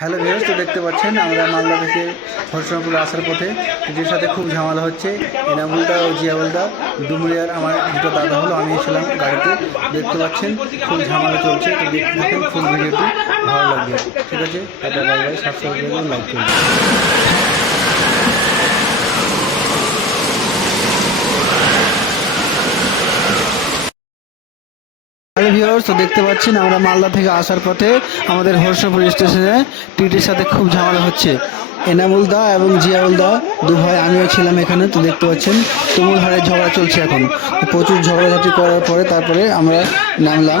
Hello viewers তো দেখতে পাচ্ছেন, আমরা মালদা থেকে হরসনাপুর আসার পথে টিটির সাথে খুব ঝামেলা হচ্ছে। এনামুলদা ও জিয়াবুলদা ডুমুরিয়ার আমার দুটো দাদা হলো, আমি ছিলাম গাড়িতে। দেখতে পাচ্ছেন, খুব ঝামেলা চলছে, তো দেখতে থাকেন ফুল ভিডিওটি ভালো লাগবে। ঠিক আছে, টাটা বাই বাই সাবস্ক্রাইব করে লাইক করবেন হ্যালো ভিউয়ার্স, তো দেখতে পাচ্ছেন আমরা মালদা থেকে আসার পথে আমাদের হর্ষপুর স্টেশনে টিটির সাথে খুব ঝামেলা হচ্ছে। এনামুল দা এবং জিয়াউল দা, দু ভাই, আমিও ছিলাম এখানে, তো দেখতে পাচ্ছেন তুমুল হারে ঝগড়া চলছে এখন। প্রচুর ঝগড়াঝাটি করার পরে তারপরে আমরা নামলাম।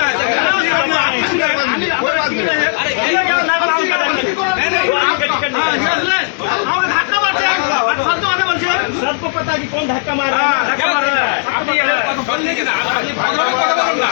सबको पता कि कौन धक्का मार रहा है। हाँ, धक्का मार रहा है। आप ये बोलने के ना आप ये भागने का पता ना